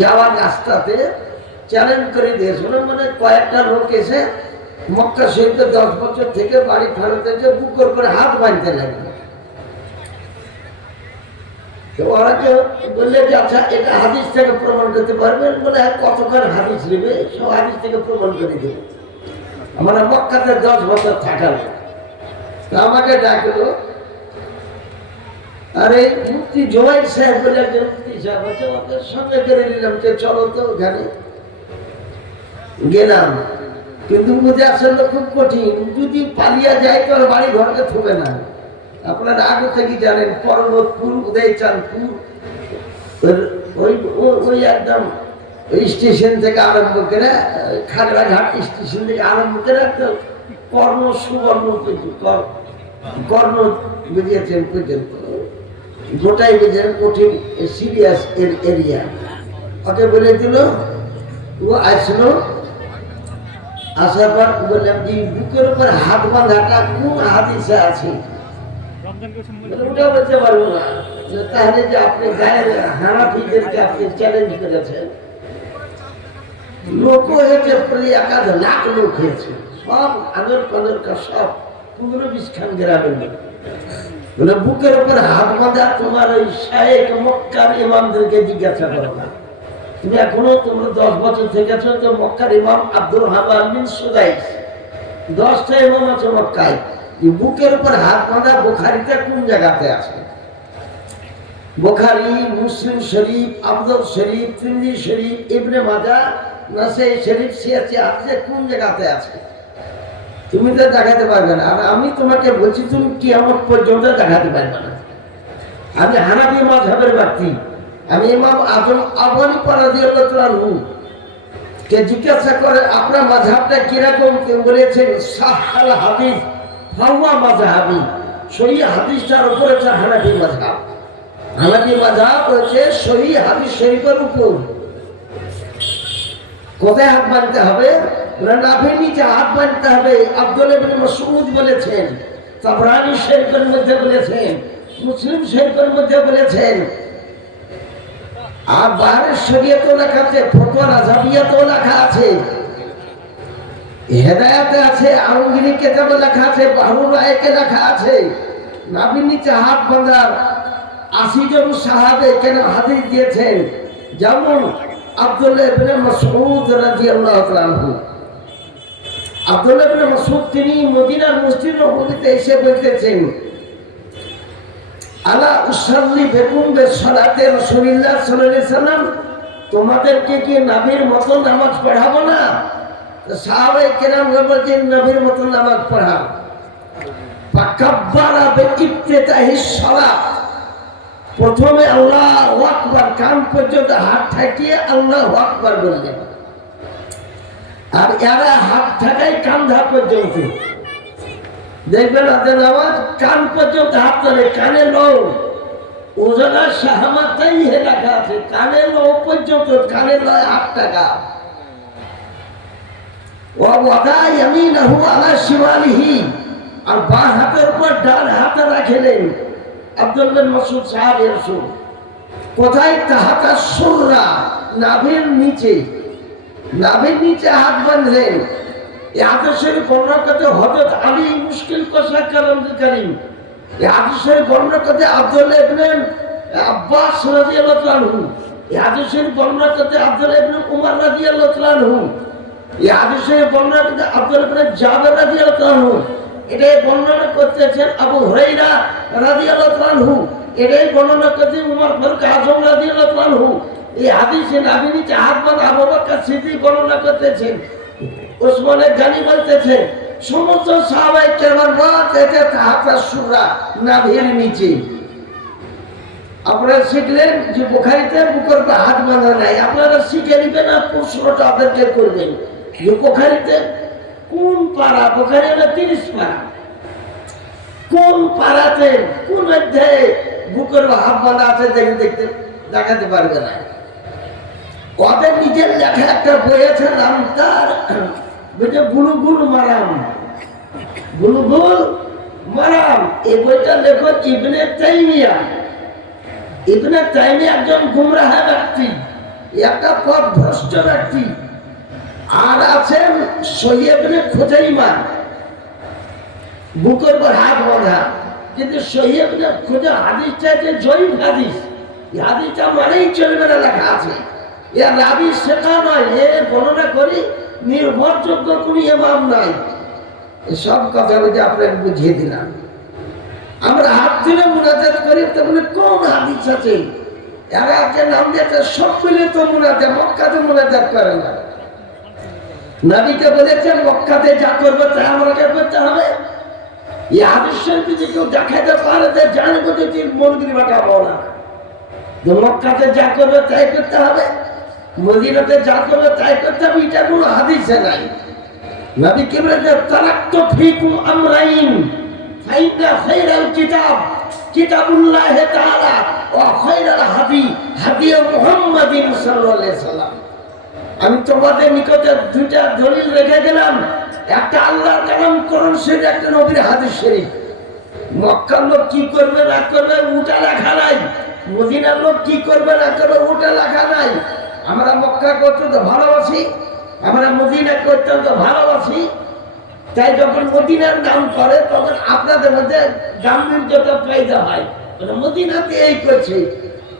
যাওয়ার রাস্তাতে চ্যালেঞ্জ করে দিয়েছিল, মানে কয়েকটা লোক এসে মক্কা শরীফে 10 বছর থেকে বাড়ি ফেরত এসে বুকের করে হাত বাঁধতে লাগলো। তো ওরা কেউ বললে যে আচ্ছা এটা হাদিস থেকে প্রমাণ করতে পারবেন? বলে কতক্ষণ হাদিস নেবে, সব হাদিস থেকে প্রমাণ করে দেবে। আমরা মক্কাতে 10 বছর থাকার, তা আমাকে ডাকলো। আর এই মুফতি জোয়াইর সাহেব বলে একজন মুফতি সাহেব আছে, ওদের সঙ্গে করে নিলাম যে চলো তো ওখানে গেলাম। কিন্তু বুঝে আসলে খুব কঠিন, যদি পালিয়ে যায় তো বাড়ি ঘরকে থবে না। আপনারা আগে থেকে জানেন পর্বতপুর, উদয়চাঁদপুর, ওই একদম ওই স্টেশন থেকে আরম্ভ করে খাগড়াঘাট স্টেশন থেকে আরম্ভ করে কর্ণ সুবর্ণ কর্ণ বুঝিয়েছেন পর্যন্ত গোটাই বুঝেন কঠিন সিরিয়াস এরিয়া। ওকে বলে দিল, ও আসলো। আসার পর বললাম যে বুকের উপর হাত বাঁধাটা কোন হাদিসে আছে? ওটা বলতে পারবো না। তাহলে যে আপনি গায়ের হানাফিদেরকে আপনি চ্যালেঞ্জ করেছেন, লোক হয়েছে প্রায় 1 লাখ লোক হয়েছে, সব আদর পাদর সব 15-20 খান গ্রামের লোক। বলে বুকের উপর হাত বাঁধা তোমার ওই শায়েখ মক্কার ইমামদেরকে জিজ্ঞাসা করো না। তুমি এখনো তোমরা 10 বছর থেকেছো, তো মক্কার ইমাম আব্দুর রহমান বিন সুদাইস 10টা ইমাম আছে মক্কায়। বুকের উপর হাত বাঁধা বুখারীতে কোন জায়গাতে আছে? বুখারী, মুসলিম শরীফ, আবদুল শরীফ, তিরমিজি শরীফ, ইবনে মাজাহ, নাসাই শরীফ, সিয়াসি আছে কোন জায়গাতে আছে? তুমি তো দেখাতে পারবে না। আর আমি তোমাকে বলছি তুমি কিয়ামত পর্যন্ত দেখাতে পারবে না। আমি হানাফি মাযহাবের ব্যক্তি, আমি ইমাম আযম আবু হানিফা রাদিয়াল্লাহু আনহু কে জিজ্ঞাসা করে আপনার মাযহাবটা কিরকম? তিনি বলেছেন সাহাল হাদিস ফাওয়া মাযহাবি, সহিহ হাদিসটার উপর আছে হানাফি মাযহাব। হানাফি মাযহাব হচ্ছে সহিহ হাদিস শরীফের উপর। কোথায় হাত বাঁধতে হবে? নাভির নিচে হাত বাঁধতে হবে। আব্দুল্লাহ ইবনে মাসউদ বলেছেন, তাবরানী শরীফের মধ্যে বলেছেন, মুসলিম শরীফের মধ্যে বলেছেন। আর বাহারের শরীয়তেও লেখা আছে, ফতোয়া রাজাবিয়াতেও লেখা আছে, হেদায়াতে আছে, আলমগীরি কিতাবে লেখা আছে, বাহরুল রায়কে লেখা আছে। নাভির নিচে হাত বাঁধার 80 জন সাহাবে কেন হাদিস দিয়েছেন, যেমন আব্দুল্লাহ ইবনে মাসউদ রাদিয়াল্লাহু আনহু। আব্দুল্লাহ ইবনে মাসউদ তিনি মদিনার মসজিদ নববীতে এসে বলতেছেন, আলা উসাল্লি বিকুম বিসসালাতি রাসূলিল্লাহ সাল্লাল্লাহু আলাইহি সাল্লাম, তোমাদেরকে কি নবীর মত নামাজ পড়াবো না? সাহাবায়ে কেরাম বলছেন নবীর মত নামাজ পড়াও। ফাকাব্বারা বিইফতিতাহিস সালাত, প্রথমে আল্লাহু আকবার, কান পর্যন্ত হাত ঠাকিয়ে আল্লাহু আকবার বললেন। আর এরা হাত ঠাকায় কান্ধা পর্যন্ত। দেখবেন ওদের নামাজ কান পর্যন্ত হাত ধরে, কানে লো ওজনা শাহমাতাই হে রাখা আছে, কানে লো পর্যন্ত, কানে লয় হাত টাকা। ও ওয়াদা ইয়ামিনাহু আলা শিমালিহি, আর বাঁ হাতের উপর ডান হাত রাখলেন। আব্দুল্লাহ বিন মাসউদ সাহাবী রাসূল কোথায়? তাহাতা সুররা, নাভির নিচে, নাভির নিচে হাত বাঁধলেন। এই হাদিসের বর্ণনা করতে হযরত আলী মুশকিল কশা কারীম, এই হাদিসের বর্ণনা করতে আব্দুল্লাহ ইবনে আব্বাস রাদিয়াল্লাহু আনহু, এই হাদিসের বর্ণনা করতে আব্দুল্লাহ ইবনে উমর রাদিয়াল্লাহু আনহু, এই হাদিসের বর্ণনা করতে আব্দুল্লাহ ইবনে জাবের রাদিয়াল্লাহু আনহু, এটাই বর্ণনা করতেছেন আবু হুরায়রা রাদিয়াল্লাহু আনহু, এটাই বর্ণনা করতে উমর ফারুক আযম রাদিয়াল্লাহু আনহু। এই হাদিসে নাভির নিচে হাত বাঁধা আবু বকর সিদ্দিক বর্ণনা করতেছেন, ওসমানে গানি বলতেছেন, সমস্ত সাহাবায়ে কেরাম বলতেছে তাহাতা সুরা, নাভির নিচে। আপনারা শিখলেন যে বুখারীতে বুকের উপর হাত বাঁধা নাই, আপনারা শিখে নেবেন আর প্রশ্নটা তাদেরকে করবেন যে বুখারীতে কোন পারা? বুখারী হলো 30 পারা, কোন পারাতে কোন অধ্যায়ে বুকের হাত বাঁধা আছে দেখতে দেখাতে পারবে না। ওদের নিজের লেখা একটা বই আছে, নাম তার বুলুগুল মারাম, বুলুগুল মারাম। এই বইটা লেখক ইবনে তাইমিয়া। ইবনে তাইমিয়া একজন গুমরাহা ব্যক্তি, একটা পথভ্রষ্ট ব্যক্তি। আর আছেন সহিহ ইবনে খুজাইমা, বুকের পর হাত বাঁধা, কিন্তু সহিহ ইবনে খুজাইমা হাদিসটা যে জয়ীফ হাদিস, এই হাদিসটা মানেই চলবে না লেখা আছে। এর রাবি শেখা নয়, এ বর্ণনা করি নির্ভরযোগ্য কোনো ইমাম নাই। সব কথা বুঝে আপনাকে বুঝিয়ে দিলাম। আমরা হাত তুলে মুনাজাত করি, তেমনি কোন হাদিস আছে? এরাকে নাম দিয়েছে সব মিলে তো মুনাজাত, মক্কাতে মুনাজাত করে না। নবীকে বলেছেন মক্কাতে যা করবে তাই আমাকে করতে হবে। এই হাদিস শরীফ যদি কেউ দেখাতে পারে যে জানবো যে তুই মন্দির বাঁকাবো না, যে মক্কাতে যা করবে তাই করতে হবে, মদিনাতে যা করবে তাই করতে হবে, এটা কোনো হাদিসে নাই। নবী কি বলেছেন তারাক্তু ফীকুম আমরাইন ফাইন্না খায়রাল কিতাব কিতাবুল্লাহ তাআলা ওয়া খায়রাল হাদী হাদী মুহাম্মাদিন সাল্লাল্লাহু আলাইহি সাল্লাম। আমি তোমাদের নিকটে দুইটা দলিল রেখে গেলাম, একটা আল্লাহর কালাম কোরআন শরীফ, একটা নবীর হাদিস শরীফ। মক্কার লোক কি করবে না করবে ওটা লেখা নাই, মদিনার লোক কি করবে না করবে ওটা লেখা নাই। আমরা মক্কা করতে তো ভালোবাসি, আমরা মদিনা করতে তো ভালোবাসি, তাই যখন মদিনার নাম করে তখন আপনাদের মধ্যে গাম্ভীর্যতা পয়দা হয়, মদিনাতে এই করছে।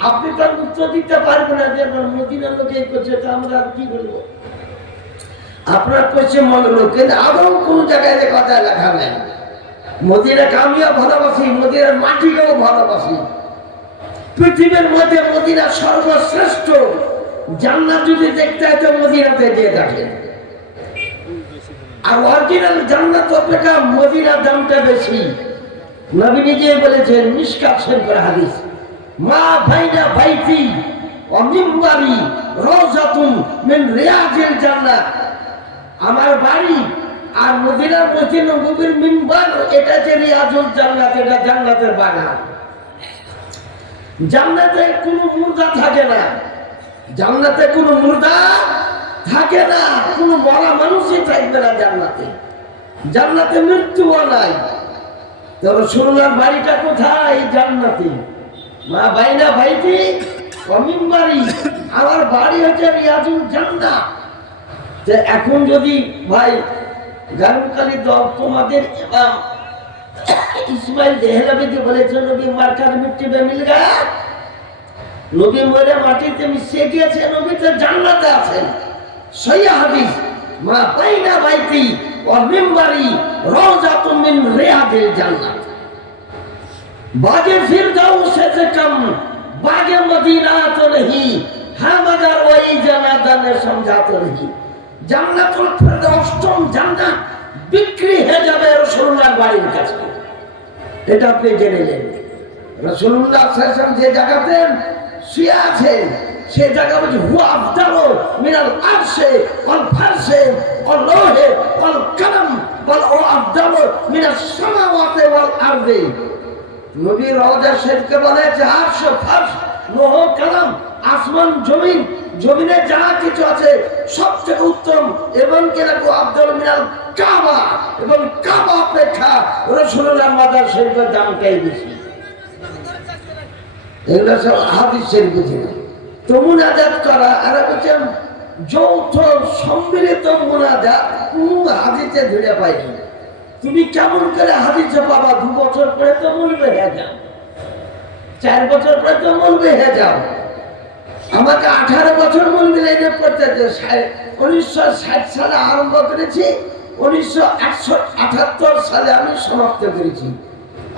আপনি তার উত্তর দিতে পারবেন না যে মদিনার লোক এই করছে, তা আমরা আর কি বলবো? আপনার পশ্চিমবঙ্গের লোক, কিন্তু আদৌ কোন জায়গায় যে কথা লেখা নেই। মদিনাকে আমিও ভালোবাসি, মদিনার মাটিকেও ভালোবাসি। পৃথিবীর মধ্যে মদিনা সর্বশ্রেষ্ঠ। জান্নাত যদি দেখতে হয় তো মদিনাতে গিয়ে দেখেন। আর অরিজিনাল জান্নাত অপেক্ষা মদিনার দামটা বেশি। নবী নিজেই বলেছেন, মিশকাত শরীফের হাদিস, মা বাইনা বাইতি ওয়া মিম্বারি রাওযাতুন মিন রিয়াজিল জান্নাত। আমার বাড়ি আর মদিনার মসজিদ নববীর মিম্বার, এটা যে রিয়াজুল জান্নাত, এটা জান্নাতের বাগান। জান্নাতে কোনো মুর্দা থাকে না, জান্নাতে কোনো মুর্দা থাকে না, কোনো মরা মানুষই থাকবে না জান্নাতে। জান্নাতে মৃত্যুও নাই। তো রাসূলুল্লাহর বাড়িটা কোথায়? জান্নাতে। মা বাইনা বাইতি ওয়া মিম্বারি, আমার বাড়ি হচ্ছে রিয়াজুল জান্নাত। যে এখন যদি ভাই গারুকালী দল তোমাদের ইমাম ইসমাইল দেহলভী যে বলেছে নবী মার্কার মিট্টি বে মিল গয়া, নবী মরে মাটিতে মিশে গিয়েছে, নবী তো জান্নাতে আছেন। সহিহ হাদিস, মা বাইনা বাইতি ওয়া মিম্বারি রাওযাতুন মিন রিয়াদিল জান্নাত। बागे फिरदौस से कम बागे मदीना तो नहीं, हाँ मगर वही जनादा ने समझा तो नहीं। জান্নাতুল ফেরদাউস জান্নাত বিক্রি হয়ে যাবে রাসূলুল্লাহর বাড়ির কাছে, এটা আপনি জেনে নেন। রাসূলুল্লাহ সাল্লাল্লাহু আলাইহি ওয়াসাল্লাম যে জায়গাতে শুয়ে আছেন, সেই জায়গা হচ্ছে হুয়া আফদালু মিনাল আরশে ওয়াল ফারশে ওয়াল লৌহে ওয়াল কালাম ওয়াল আফদালু মিনাস সামাওয়াতি ওয়াল আরদি। নবী রওজা শরীফকে বলেছে আরশ, ফারশ, লৌহ, কালাম, আসমান, জমিন, জমিনে যা কিছু আছে সবচেয়ে উত্তম এবং কেনাকু আফদালু মিনাল কাবা, এবং কাবা অপেক্ষা রাসূলুল্লাহর মাজার শরীফের দামটাই বেশি। এগুলো সব হাদিস শরীফ বুঝি না। তো মুনাজাত করা আর বলছেন যৌথ সম্মিলিত মুনাজাত কোন হাদিসে ধরে পাইনি। তুমি কেমন করে হাদিসে পাবা? 2 বছর পরে তো বলবে হয়ে যাও, 4 বছর পরে তো বলবে হয়ে যাও। আমাকে 18 বছর বলবে লাইনে পড়তে, 1960 সালে আরম্ভ করেছি, 1978 সালে আমি সমাপ্ত করেছি।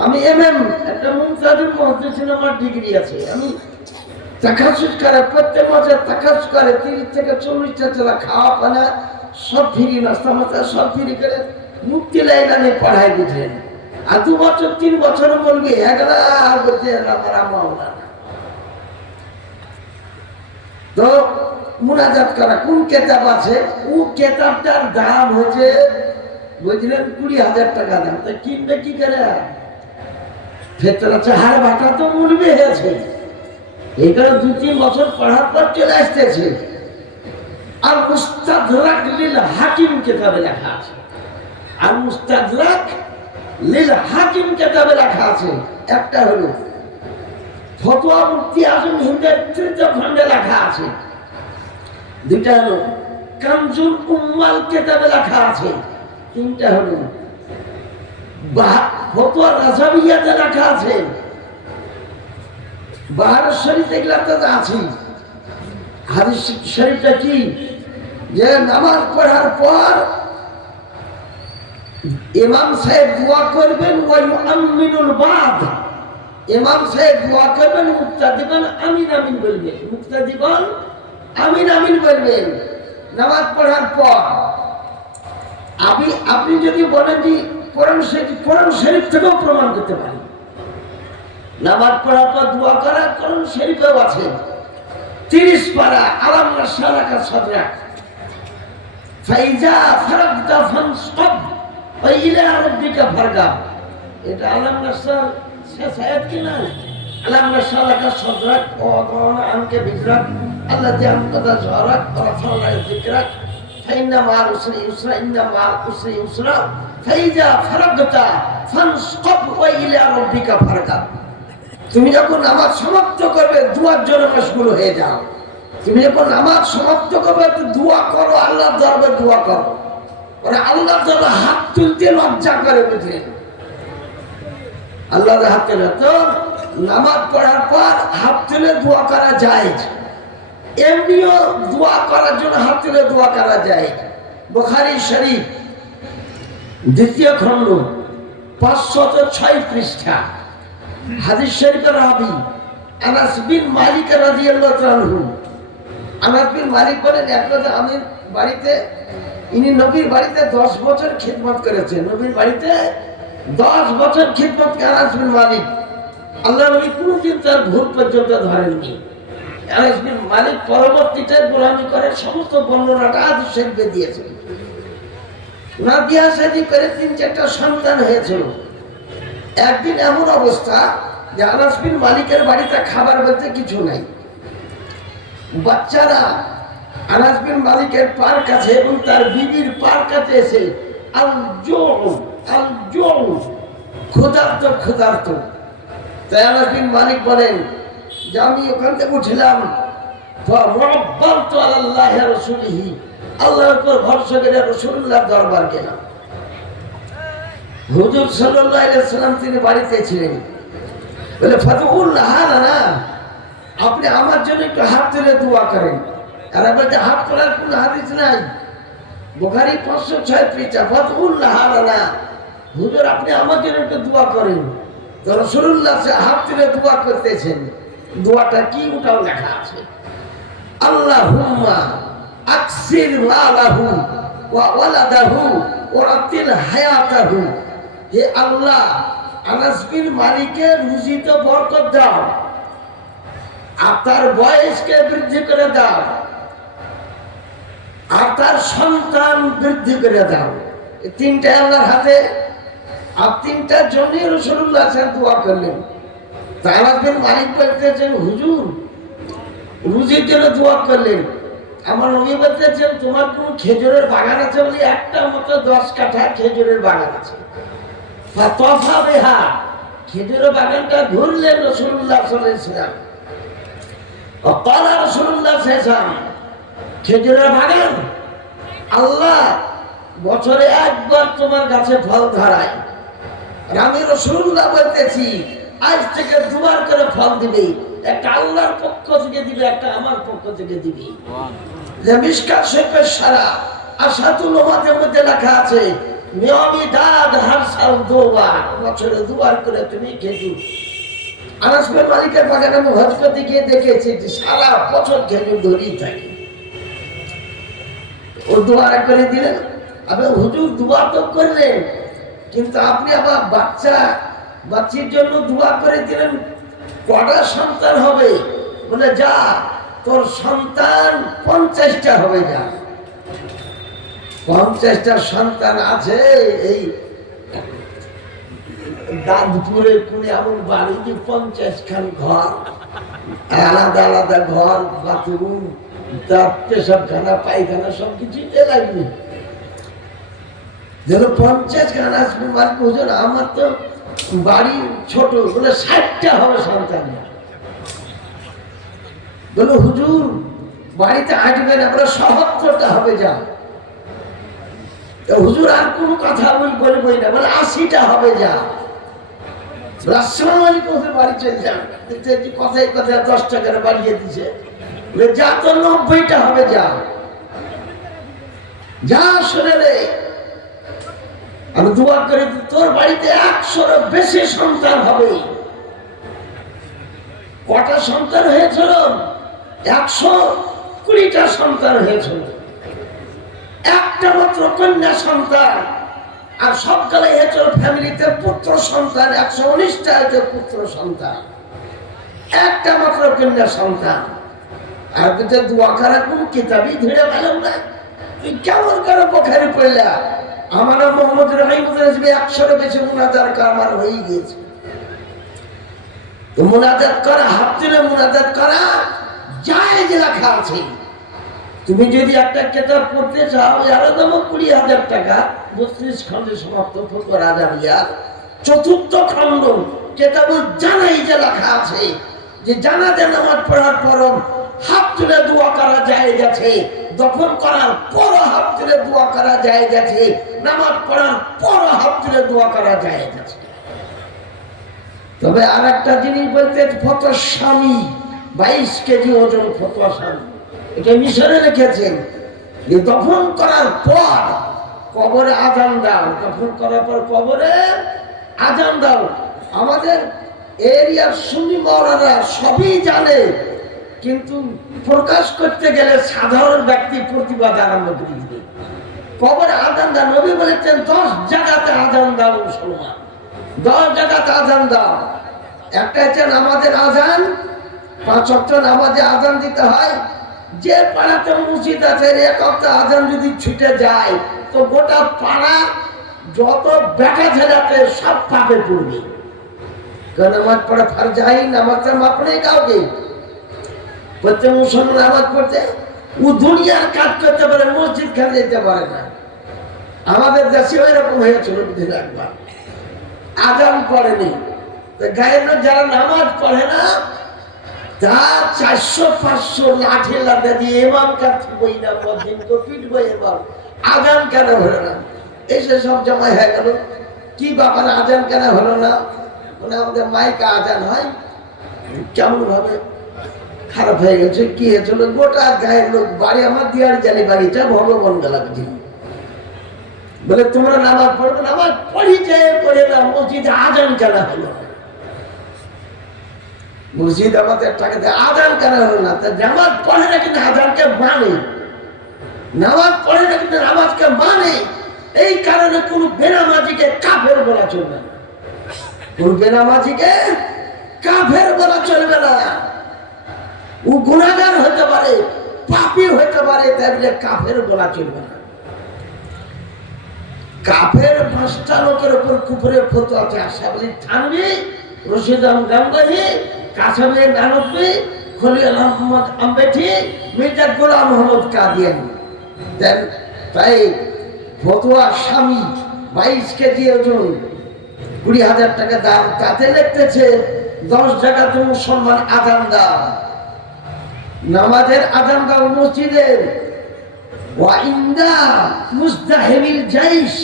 আমি MM একটা মুমতাজুল মুহাদ্দিসিন আমার ডিগ্রি আছে। আমি তাকাসুস করে প্রত্যেক মাসে তাকাসুস করে 30 থেকে 40টা টাকা খাওয়া পানা সব ফ্রি, নাস্তা মাস্তা সব ফ্রি করে মুক্তি লাইন আমি পড়াই বুঝেন। আর 2 বছর 3 বছর বলবি একলা বলছে মাওলানা। তো মুনাজাত করা কোন কিতাব আছে? ও কিতাবটার দাম হচ্ছে বুঝলেন 20,000 টাকা দাম। তা কিনবে কি করে? ভেতরে চাহার বাটা তো মুলবে হয়েছে, এখানে 2-3 বছর পড়ার পর চলে আসতেছে। আর মুস্তাদরাক লিল হাকিম কিতাবে লেখা আছে, আর মুস্তাদরাক লিল হাকিম কিতাবে লেখা আছে। একটা হলো ফতোয়া মুফতি আজম হিন্দের তৃতীয় খণ্ডে লেখা আছে। দুইটা হলো কানজুল উম্মাল কিতাবে লেখা আছে। তিনটা হলো ফতোয়া রাজাবিয়াতে লেখা আছে। বাহার শরীফ এগুলাতে আছে। হাদিস শরীফটা কি যে নামাজ পড়ার পর ইমাম সাহেব দোয়া করবেন ওয়া ইউআমিনুল বাদ। ইমাম সাহেব দোয়া করবেন, মুক্তাদিগণ আমিন আমিন বলবেন। মুক্তাদিগণ আমিন আমিন বলবেন নামাজ পড়ার পর। আপনি যদি বলেন যে কোরআন শরীফ থেকেও প্রমাণ করতে পারি, নামাজ পড়ার পর দোয়া করা কোরআন শরীফেও আছে। 30 পারা আলাম নাশরাকা সাদরাক ফাইজা ফারাগতা ফানসব ওয়া ইলা রাব্বিকা ফারগাব। এটা আলাম নাশরা শেষ আয়াত কি না? আলাম নাশরাকা সাদরাক ওয়া ওয়াদানা আনকা বিজরাক আল্লাযী আনকাযা যহরাক ওয়া রাফা'না যিকরাক ফাইন্না মা'আল উসরি ইউসরা ইন্না মা'আল উসরি ইউসরা ফাইজা ফারাগতা ফানসব ওয়া ইলা রাব্বিকা ফারগাব। তুমি যখন নামাজ সমাপ্ত করবে দুয়ার জন্য মশগুল হয়ে যাও। তুমি যখন নামাজ সমাপ্ত করবে দোয়া করো, আল্লাহর দরবারে দোয়া করো। ওরা আল্লাহর দরবারে হাত তুলতে লজ্জা করে, বুঝলেন? আল্লাহর হাত তুলে তো নামাজ পড়ার পর হাত তুলে দোয়া করা যায়। এমনিও দোয়া করার জন্য হাত তুলে দোয়া করা যায়। বুখারী শরীফ 2য় খণ্ড 506 পৃষ্ঠা হাদিস শরীফের রাবি আনাস বিন মালিক রাদিয়াল্লাহু আনহু। আনাস বিন মালিক বলেন, একবার আমি বাড়িতে, ইনি নবীর বাড়িতে 10 বছর খিদমত করেছেন। নবীর বাড়িতে 10 বছর খিদমত করে আনাস বিন মালিক। আল্লাহ নবী কোনদিন তার ভুল পর্যন্ত ধরেননি। আনাস বিন মালিক পরবর্তীতে গোলামি করে সমস্ত বর্ণনাটা হাদিস শরীফে দিয়েছেন। ওনার বিয়ে শাদী করে 3-4টা সন্তান হয়েছিল। একদিন এমন অবস্থা যে আনাস বিন মালিকের বাড়িতে খাবার বলতে কিছু নাই। বাচ্চারা আনাস বিন মালিকের পার কাছে এবং তার বিবির পার কাছে এসে ক্ষুধার্ত। তাই আনাস বিন মালিক বলেন যে আমি ওখান থেকে উঠলাম, আল্লাহর উপর ভরসা করে রাসূলুল্লাহর দরবার গেলাম। হুজুর সাল্লাল্লাহু আলাইহি ওয়াসাল্লাম তিনি বাড়িতে ছিলেন। বলে ফাদউল্লাহ লানা, আপনি আমার জন্য একটু হাত তুলে দোয়া করেন। আর বলতে হাত তোলার কোন হাদিস নাই। বুখারী 506 পৃষ্ঠা ফাদউল্লাহ লানা, হুজুর আপনি আমার জন্য একটু দোয়া করেন। তো রাসূলুল্লাহ হাত তুলে দোয়া করতেছেন। দোয়াটা কি ওটাও লেখা আছে, আল্লাহুম্মা আকসির মালাহু ওয়া ওয়ালাদাহু ওয়া রাতিল হায়াতাহু। হে আল্লাহ, আনাস বিন মালিকের রুজিতে বরকত দাও, আর তার বয়সকে বৃদ্ধি করে দাও, আর তার সন্তান বৃদ্ধি করে দাও। এই তিনটা আল্লাহর হাতে। আর তিনটার জন্যই রাসূলুল্লাহ দোয়া করলেন। তা আনাস বিন মালিক বলতেছেন, হুজুর রুজির জন্য দোয়া করলেন। আমার নবী বলতেছেন, তোমার কোন খেজুরের বাগান আছে? বলি একটা মতো 10 কাঠা খেজুরের বাগান আছে। খেজুরের বাগানটা ঘুরলেন রাসূলুল্লাহ সাল্লাল্লাহু আলাইহি ওয়াসাল্লাম। রাসূলুল্লাহ সাল্লাল্লাহু আলাইহি ওয়াসাল্লাম, খেজুরের বাগান আল্লাহ বছরে একবার তোমার গাছে ফল ধরায়। আর আমি রাসূলুল্লাহ বলতেছি, আজ থেকে দুবার করে ফল দিবে। একটা আল্লাহর পক্ষ থেকে দিবে, একটা আমার পক্ষ থেকে দিবে। যে মিশকাত শরীফের সারা আশাতুল উম্মাতের মধ্যে লেখা আছে, নিয়মিত হার সাল দুবার, বছরে দুবার করে তুমি খেজুর। আনাস বিন মালিকের বাগানে আমি হজ করতে গিয়ে দেখেছি যে সারা বছর খেজুর ধরেই থাকে। ও দোয়া করে দিলেন। আপনি হুজুর দোয়া তো করলেন, কিন্তু আপনি আবার বাচ্চির জন্য দোয়া করে দিলেন। কটা সন্তান হবে? বলে যা, তোর সন্তান 50টা হবে। যা 50টা সন্তান আছে। এই দাঁতপুরে কোনে এমন বাড়ি যে 50 খান ঘর, আলাদা আলাদা ঘর, বাথরুম, পেশাবখানা, পায়খানা সবকিছুতে লাগবে। যেন 50 খান আসবে। মালিক হুজুর আমার তো বাড়ি ছোট, বলে 60টা হবে সন্তান। বললো হুজুর বাড়িতে আসবে না, বলে ৭০টা হবে যা। হুজুর আর কোনো কথা বলবই না, বলে ৮০টা হবে যা। আসসালামু আলাইকুম, বাড়ি চলে যান। কথায় কথায় 10 টাকা বাড়িয়ে দিছে, যা তো ৯০টা হবে যা। যা শুনে রে, আমি দোয়া করে তোর বাড়িতে ১০০-এর বেশি সন্তান হবে। কটা সন্তান হয়েছিল? ১২০টা সন্তান হয়েছিল। একটা মাত্র কন্যা সন্তান, আর সবকালে হয়েছিল ফ্যামিলিতে পুত্র সন্তান। ১১৯টা হয়েছে পুত্র সন্তান, একটা মাত্র কন্যা সন্তান। আর তুই দোয়া করা কোন কিতাবই ধরে পেলাম না। তুই কেমন করে বোখারি পড়লা? আমার মোহাম্মদ রহিমুদ্দিন আসবে ১০০-এর বেশি মুনাজাত আমার হয়ে গিয়েছে। তো মুনাজাত করা, হাত তুলে মুনাজাত করা জায়েজ লেখা আছে। তুমি যদি একটা কিতাব পড়তে চাও, এর দাম ২০,০০০ টাকা, ৩২ খণ্ডে সমাপ্ত ফতোয়া রাজাবিয়া, ৪র্থ খণ্ড কিতাবুল জানাইজে লেখা আছে যে জানাজা নামাজ পড়ার পর হাত তুলে দোয়া করা জায়েজ আছে, দফন করার পর হাত তুলে দোয়া করা জায়েজ আছে, নামাজ পড়ার পর হাত তুলে দোয়া করা জায়েজ আছে। তবে আর একটা জিনিস বলতে, ফতোয়া স্বামী 22 কেজি ওজন ফতোয়া স্বামী, এটা মিশরে রেখেছেন যে দফন করার পর কবরে আজান দাও, দফন করার পর কবরে আজান দাও। আমাদের এরিয়ার সুন্নি মাওলানা সবই জানে, কিন্তু প্রকাশ করতে গেলে সাধারণ ব্যক্তি প্রতিবাদ আরম্ভ করে দিবে। কবরে আজান দাও, নবী বলেছেন 10 জায়গাতে আজান দাও মুসলমান, 10 জায়গাতে আজান দাও। একটা হচ্ছে নামাজের আজান, 5 ওয়াক্ত নামাজে আজান দিতে হয়। যে পাড়াতে মসজিদ আছে, এক ওয়াক্ত আজান যদি ছুটে যায় তো গোটা পাড়া যত বেটা ছেলেতে সব পাপে পড়বে। নামাজ পড়া ফরজ আইন, নামাজটা মাপ নেই কাউকে। প্রত্যেক মুসলমান নামাজ পড়তে ও দুনিয়ার কাজ করতে পারে, মসজিদ খানে যেতে পারে না। আমাদের দেশে এরকম হয়েছিল একবার, আজান পড়েনি, গায়ের লোক যারা নামাজ পড়ে না তা 400-500 লাঠি লাঠা দিয়ে এমাম কাটবই না, মসজিদ তো পিটবই। এবার আজান কেন হলো না? এসে সব জমা হয়ে গেল, কি ব্যাপার আজান কেন হলো না? মানে আমাদের মাইকা আজান হয়, কেমন ভাবে খারাপ হয়ে গেছে। কি হয়েছিল? গোটা গায়ের লোক, বাড়ি আমার দিয়ার জানি বাড়িটা ভগবান গেলা বুঝি, বলে তোমরা নামাজ পড়বে? নামাজ পড়ি যে পড়ে না, মসজিদে আজান কেন হলো? মসজিদ আমাদের টাকা দেয়, আজান কেন হলো না? তা নামাজ পড়ে না কিন্তু আজানকে মানে, নামাজ পড়ে না কিন্তু নামাজকে মানে। এই কারণে কোন বেনামাজিকে কাফের বলা চলবে না, কোন বেনামাজিকে কাফের বলা চলবে না। ও গুনাহগার হতে পারে, পাপী হতে পারে, তাই বলে কাফের বলা চলবে না। কাফের 5টা লোকের উপর কুফরের ফতোয়া আছে: আশরাফুল থানভী, রশিদ আহমদ গাঙ্গুহি, কাসেম নানভী, খলিল আহমদ আম্বেঠি, মির্জা গোলাম মোহাম্মদ কাদিয়ানী। তাই ফতোয়া স্বামী 22 কেজি ওজন, 20,000 টাকা দাম। তাতে লিখতেছে 10 জায়গাতে মুসলমান আজান দাও, নামাজের আজান দাও মসজিদের। ওয়াইন্দা মুজদাহিমিল জাইশ,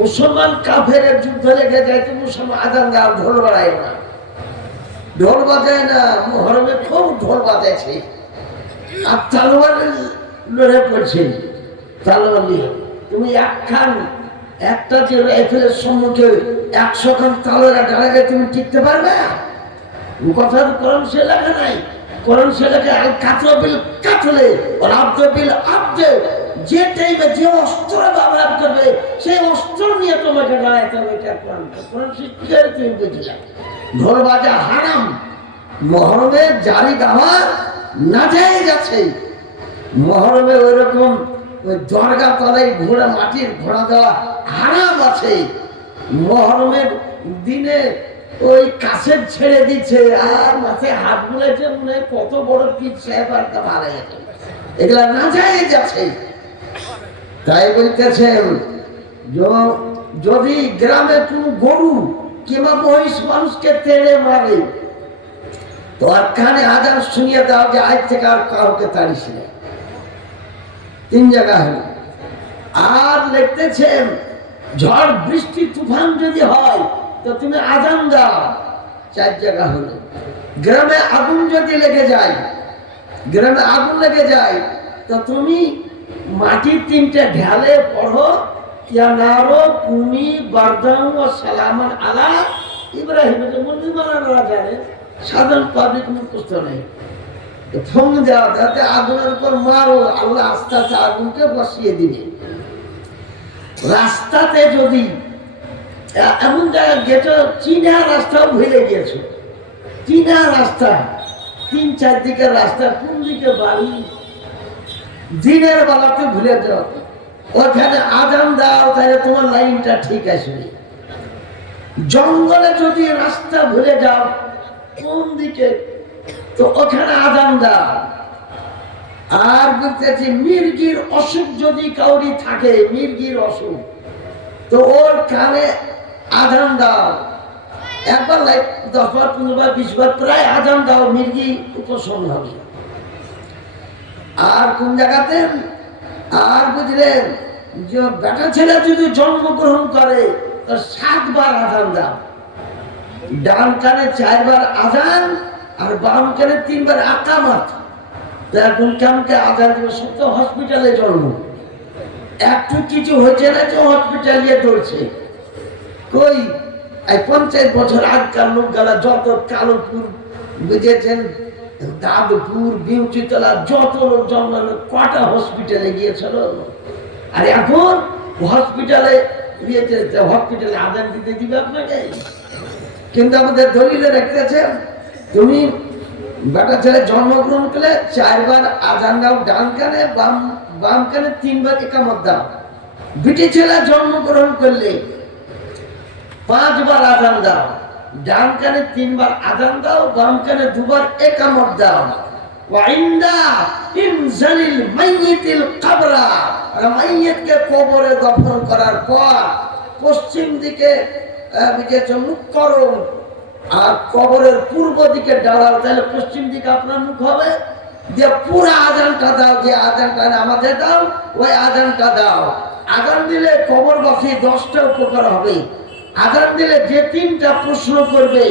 মুসলমান কাফের যুদ্ধ লেগে যায় তো মুসলমান আজান দাও, ঢোল বাড়ায় না, ঢোল বাজায় না। মুহরমে খুব ঢোল বাজাইছে, আর তালোয়ার লড়ে পড়ছে, তালোয়ার নিয়ে। তুমি একটা যে রাইফেলের সম্মুখে 100 খান তালোয়ার দাঁড়ালে তুমি টিকতে পারবে? কথা কোরআন সে লেখা নাই। কোরআন সে লেখা আল কাতল বিল কাতলে ওয়াল আবদ বিল আবদ, যে টাইমে যে অস্ত্র ব্যবহার করবে সেই অস্ত্র নিয়ে তোমাকে দাঁড়াইতে হবে। এটা কোরআন শিক্ষার তুমি বুঝলে। ঢোল বাজা হারাম, মুহরমে জারি গাওয়া নাজায়েজ আছে। মুহরমে ওই রকম ওই দরগা তলায় ঘোড়া, মাটির ঘোড়া দেওয়া হারাম আছে। মুহরমের দিনে ওই কাছের ছেড়ে দিচ্ছে আর মাথায় হাত বুলেছে, মনে হয় কত বড় পীর সাহেব আর তা মারা গেছে, এগুলা নাজায়েজ আছে। তাই বলতেছেন যদি গ্রামে কোন গরু কিংবা মহিষ মানুষকে তেড়ে মারে, তো আর কানে আজান শুনিয়ে দাও যে আজ থেকে আর কাউকে তাড়িস না। 3 জায়গা হলো। আর লিখতেছেন ঝড় বৃষ্টি তুফান যদি হয় তো তুমি আজান দাও। 4 জায়গা হলো। গ্রামে আগুন যদি লেগে যায়, গ্রামে আগুন লেগে যায় তো তুমি মাটির 3টে ঢালে পড়ো, ইয়া নারো কুনি বারদাউ ওয়া সালামান আলা ইব্রাহিম। এটা মুসলমানরা জানে, সাধারণ পাবলিক মুখস্থ নেই। ফোন দেওয়া যাতে আগুনের উপর মারো, আল্লাহ আস্তে আস্তে আগুনকে বসিয়ে দিবে। রাস্তাতে যদি এমন জায়গায় গেছো, চীনা রাস্তাও ভুলে গিয়েছো, চীনা রাস্তা 3-4 দিকের রাস্তা, কোন দিকে বাড়ি, দিনের বেলাতে ভুলে যাও, ওখানে আজান দাও, তাহলে তোমার লাইনটা ঠিক আসবে। জঙ্গলে যদি রাস্তা ভুলে যাও কোন দিকে, তো ওখানে আজান দাও। আর বলতেছি মির্গির অসুখ যদি কাউরি থাকে, মির্গির অসুখ, তো ওর কানে আজান দাও। একবার 10 বার 15 বার 20 বার প্রায় আজান দাও, মির্গি উপশম হবে। আর কোন জায়গাতে, আর বুঝলেন যে বেটা ছেলে যদি জন্মগ্রহণ করে তো 7 বার আজান দাও। ডান কানে 4 বার আজান আর বাম কানে 3 বার আকামাত। এখন কেমনকে আজান দিবে? সব তো হসপিটালে জন্ম, একটু কিছু হয়েছে না যে হসপিটালে দৌড়ছে। কই এই 50 বছর আগকার লোক যারা যত কালোপুর বুঝেছেন, দাদপুর, বিউচিতলা, যত লোক জন্মানো, কটা হসপিটালে গিয়েছিল। আর এখন হসপিটালে গিয়েছে, হসপিটালে আজান দিতে দিবে আপনাকে? কিন্তু আমাদের দলিলে রাখতেছে তুমি বেটা ছেলে জন্মগ্রহণ করলে 4 বার আজান দাও ডান কানে, বাম কানে 3 বার ইকামত দাও। বিটি ছেলে জন্মগ্রহণ করলে 5 বার আজান দাও, ডান কানে 3 বার আজান দাও, বাম কানে 2 বার ইকামত দাও। ওয়া ইনদা ইনজালিল মাইয়িতিল কবরা, আর মাইয়িতকে কবরে দফন করার পর পশ্চিম দিকে মুখ করো, আর কবরের পূর্ব দিকে দাঁড়াও, তাহলে পশ্চিম দিকে আপনার মুখ হবে। যে পুরো আজানটা দাও, যে আজানটা আমাদের দাও ওই আজানটা দাও। আজান দিলে কবরবাসী 10টা উপকার হবে। আজান দিলে যে 3টা প্রশ্ন করবে,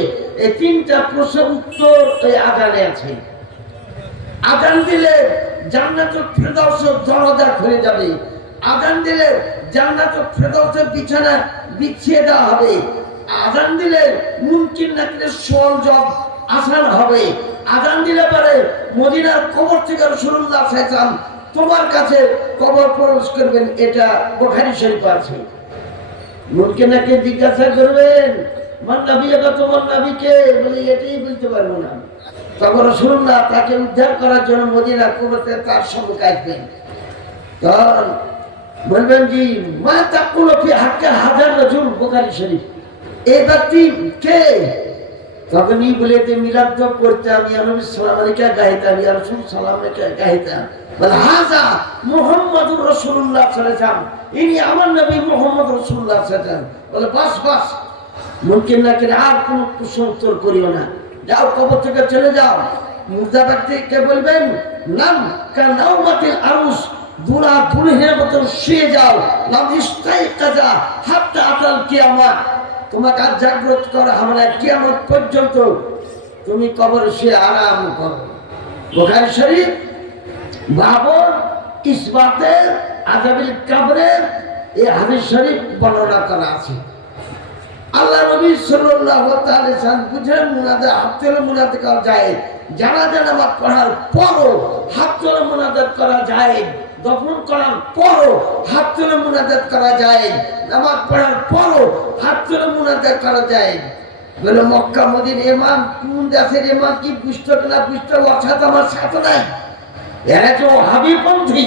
এই 3টা প্রশ্নের উত্তর এই আজানে আছে। আজান দিলে জান্নাতুল ফেরদাউসের দরজা খুলে যাবে। আজান দিলে জান্নাতুল ফেরদাউসের বিছানা বিছিয়ে দেওয়া হবে। আজান দিলে মুনকির নাকিরের সওয়াল জবাব আসান হবে। আজান দিলে পরে মদিনার কবর থেকে রাসূলুল্লাহ সাল্লাল্লাহু আলাইহি ওয়াসাল্লাম তোমার কাছে কবর প্রবেশ করবেন। এটা বুখারী শরীফে আছে। মুনকির নাকির জিজ্ঞাসা করবেন মান নবিয়্যুকা, তোমার নবীকে? বলে এটাই বলতে পারবো না। তখন রাসূলুল্লাহ তাকে উদ্ধার করার জন্য মদিনার কবর থেকে তার সম্মুখে আসবেন। তখন বলবেন জি মা তাকুলু ফি হাক্কি হাযার রাজুল, বুখারী শরীফ। এই ব্যক্তি কে? তখনই বলে যে মিলাদ তো করতাম, ইয়া নবী সাল্লাল্লাহু আলাইহি গাইতাম, ইয়া রাসূল সাল্লাল্লাহু আলাইহি গাইতাম। বলে হাযা মুহাম্মাদুর রাসূলুল্লাহ সাল্লাল্লাহু আলাইহি ওয়াসাল্লাম, ইনি আমার নবী মুহাম্মদ রাসূলুল্লাহ সাল্লাল্লাহু আলাইহি ওয়াসাল্লাম। বলে বাস বাস, মুনকির নাকির আর কোন প্রশ্ন উত্তর করিও না, যাও কবর থেকে চলে যাও। মুর্দা ব্যক্তিকে বলবেন নাম কানাউমাতিল আরুস, দুরা দুলহের মতো শুয়ে যাও। লাম ইস্তাইকাজা হাত্তা আতাল কিয়ামত, তোমাকে আর জাগ্রত করা হবে না কিয়ামত পর্যন্ত, তুমি কবরে শুয়ে আরাম করো। বুখারী শরীফ বাবর ইসবাতে আযাবিল কবরের এই হাদিস শরীফ বর্ণনা করা আছে। আল্লাহ নবী সাল্লাল্লাহু আলাইহি ওয়াসাল্লাম বুঝেন মুনাজাত হাত তুলে মুনাজাত করা যায়, জানাজা নামাজ পড়ার পরও হাত তুলে মুনাজাত করা যায়, দফন করার পরও হাত তুলে মুনাজাত করা যায়, নামাজ পড়ার পরও হাত তুলে মুনাজাত করা যায়। বলে মক্কা মদিনা ইমাম কোন দেশের ইমাম কি পুস্তক না পুস্তক অর্থাৎ আমার সাথে নাই। এরা তো ওয়াহাবীপন্থী,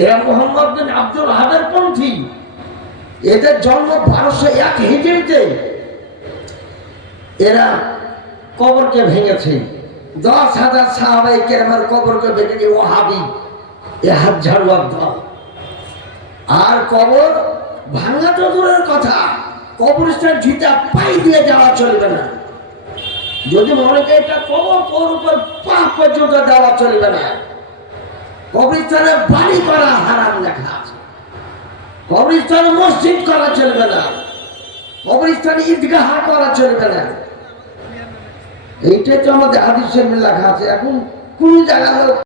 এরা মুহাম্মদ বিন আব্দুল ওয়াহাবের পন্থী। এদের জন্ম 1201 হিজরিতে। এরা কবরকে ভেঙেছে, 10,000 সাহাবায়ে কেরামের কবরকে ভেঙেছে ওয়াহাবী, এ হাত ঝাড়ুয়ার দল। আর কবর ভাঙা তো দূরের কথা, কবরস্থান ঝিটা পাই দিয়ে যাওয়া চলবে না। যদি মনে করে এটা কবর, তোর উপর পা পর্যন্ত দেওয়া চলবে না। কবরস্থানে বাড়ি করা হারাম লেখা আছে, কবরস্থানে মসজিদ করা চলবে না, কবরস্থানে ঈদগাহ করা চলবে না। এইটাই তো আমাদের হাদিসে লেখা আছে। এখন কোন জায়গা